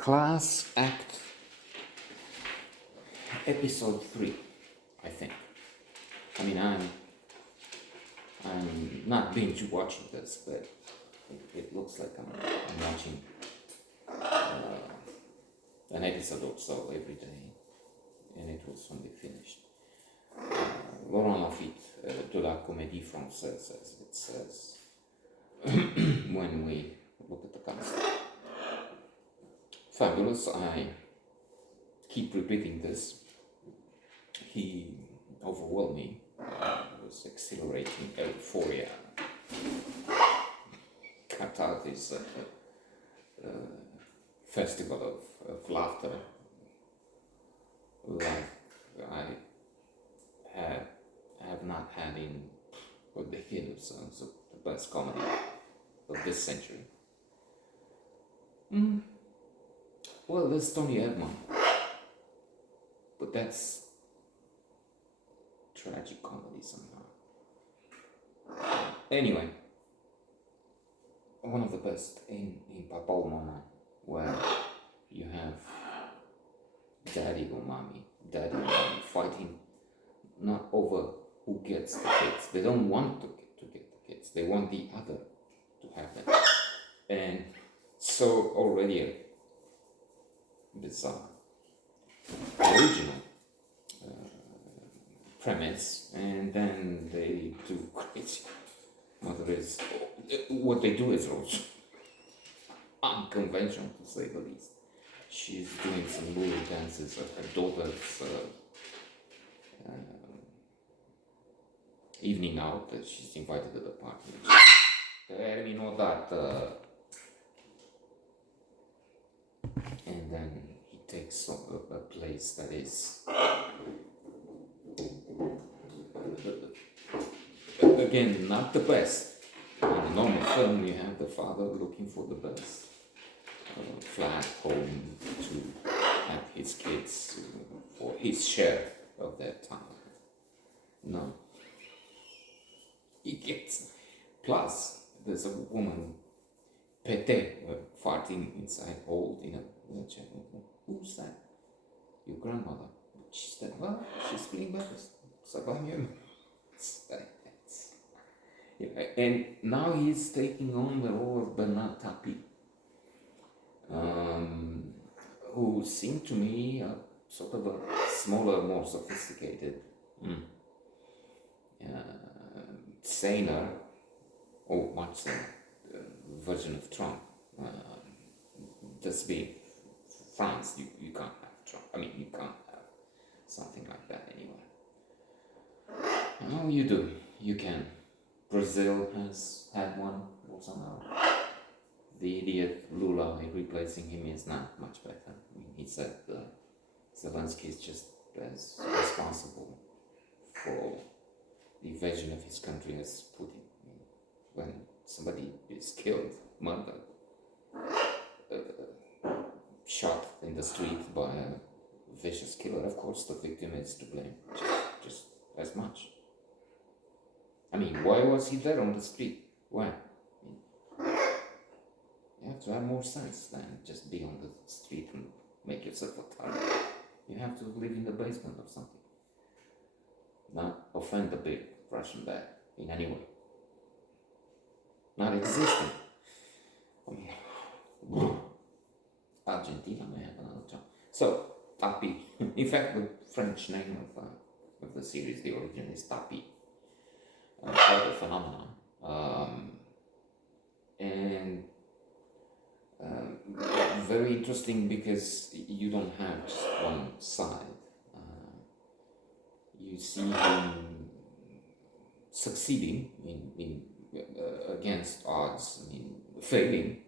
Class Act Episode 3, I think. I mean, I'm not binge watching this, but it looks like I'm watching an episode or so every day, and it will soon be finished. Laurent Lafitte, de la Comédie Française, as it says, when we look at the cast. Fabulous. I keep repeating this. He overwhelmed me. It was exhilarating euphoria. Qatar is a festival of laughter, like I have not had in a decade or so. So the best comedy of this century. Well, there's Tony Edmond, but that's tragic comedy somehow. Anyway, one of the best in Papa or Mama, where you have daddy or mommy fighting not over who gets the kids. They don't want to get the kids. They want the other to have them. And so already bizarre original premise, and then they do crazy. What they do is also unconventional, to say the least. She's doing some movie dances at her daughter's evening out. She's invited to the party. You know that. And then he takes a place that is again not the best. In a normal film, you have the father looking for the best flat home to have his kids for his share of their time. No, he gets. Plus, there's a woman, Pete, farting inside, old in a wheelchair. Who's that? Your grandmother. She said, well, she's feeling better. And now he's taking on the role of Bernard Tapie, who seemed to me sort of a smaller, more sophisticated, saner, or much saner, version of Trump. Just being France, you can't have Trump. I mean, you can't have something like that anywhere. Oh, you do. You can. Brazil has had one also now. The idiot Lula replacing him is not much better. I mean, he said Zelensky is just as responsible for the invasion of his country as Putin. When somebody is killed, murdered, shot in the street by a vicious killer, of course the victim is to blame just as much. I mean, why was he there on the street? Why? You have to have more sense than just be on the street and make yourself a target. You have to live in the basement or something. Not offend the big Russian bag in any way. Not existing. I mean, Argentina may have another job. So, Tapie. In fact, the French name of the series, the origin is Tapie. Quite a phenomenon. And very interesting because you don't have just one side. You see him succeeding in against odds. I mean, failing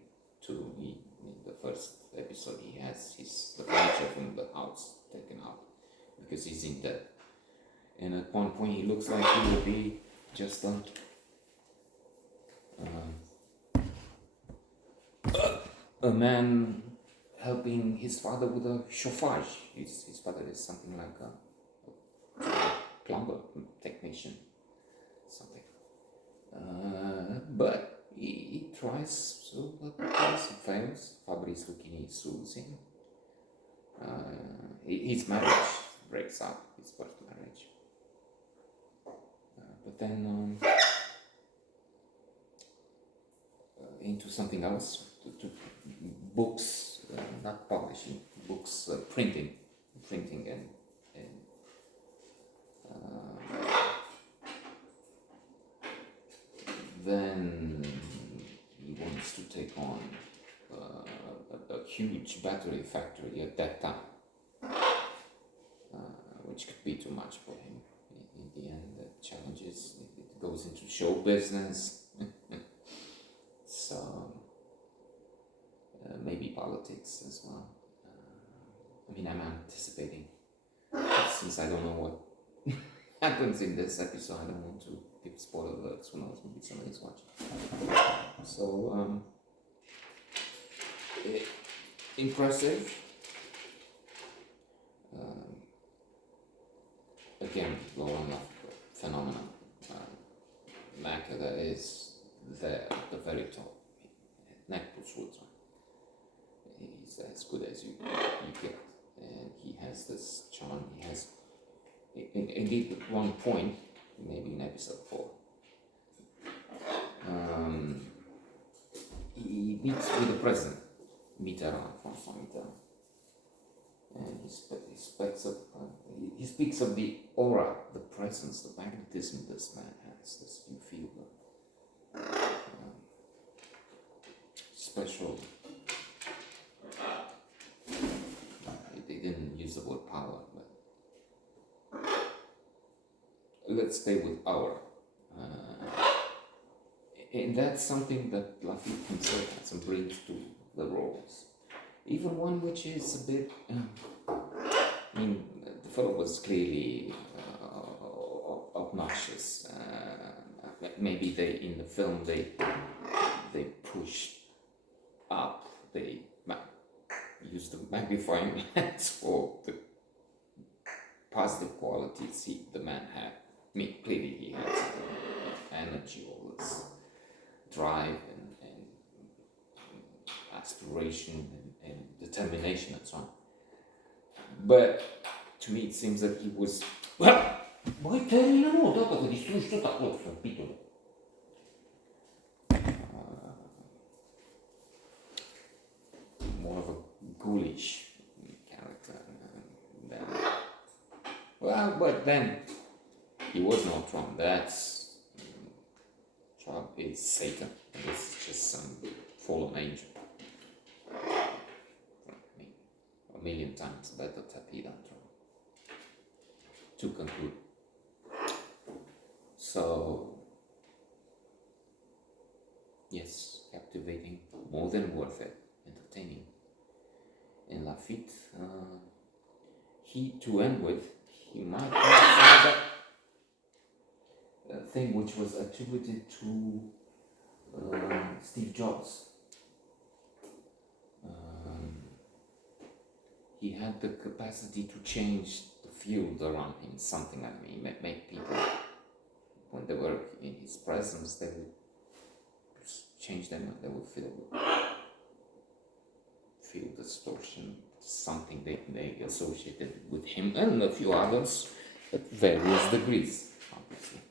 to. In the first episode, he has the furniture from the house taken out because he's in debt. And at one point, he looks like he will be just a man helping his father with a chauffage. His father is something like a plumber, technician, something. But he tries, so but he fails. Fabrizio Chini sues him. His marriage breaks up, his first marriage. But then into something else, to books, not publishing, books, printing and then he wants to take on a huge battery factory at that time, which could be too much for him. In the end, the challenges, it goes into show business, so maybe politics as well. I mean, I'm anticipating, since I don't know what happens in this episode. I don't want to give spoiler alerts. Who knows? Maybe somebody's watching. So impressive. Again, Laurent Lafayette phenomenon. Makeda is there at the very top. Neck push wood. He's as good as you get, and he has this charm. He has, indeed, at one point, maybe in episode 4, he meets with the president, François Mitterrand, and he speaks of the aura, the presence, the magnetism this man has. This you feel special. They didn't use the word power, but let's stay with aura. And that's something that Lafayette himself has and brings to the roles. Even one which is a bit, I mean, the fellow was clearly obnoxious. Maybe in the film they pushed up, they used the magnifying glass for the positive qualities the man had. I mean, clearly he had energy, all this drive and aspiration and determination and so on. But to me it seems that he was Poi terminano dopo che distruggi tutto a capitolo. more of a ghoulish character than, well, but then he was not Trump. That's Trump is Satan, and this is just some fallen angel. I mean, a million times better Tapie than Trump. To conclude, so yes, captivating, more than worth it, entertaining. And Lafayette, to end with, he might have that thing which was attributed to Steve Jobs. He had the capacity to change the field around him, something like me, make people, when they were in his presence, they would change them and they would feel distortion, something they associated with him and a few others at various degrees, obviously.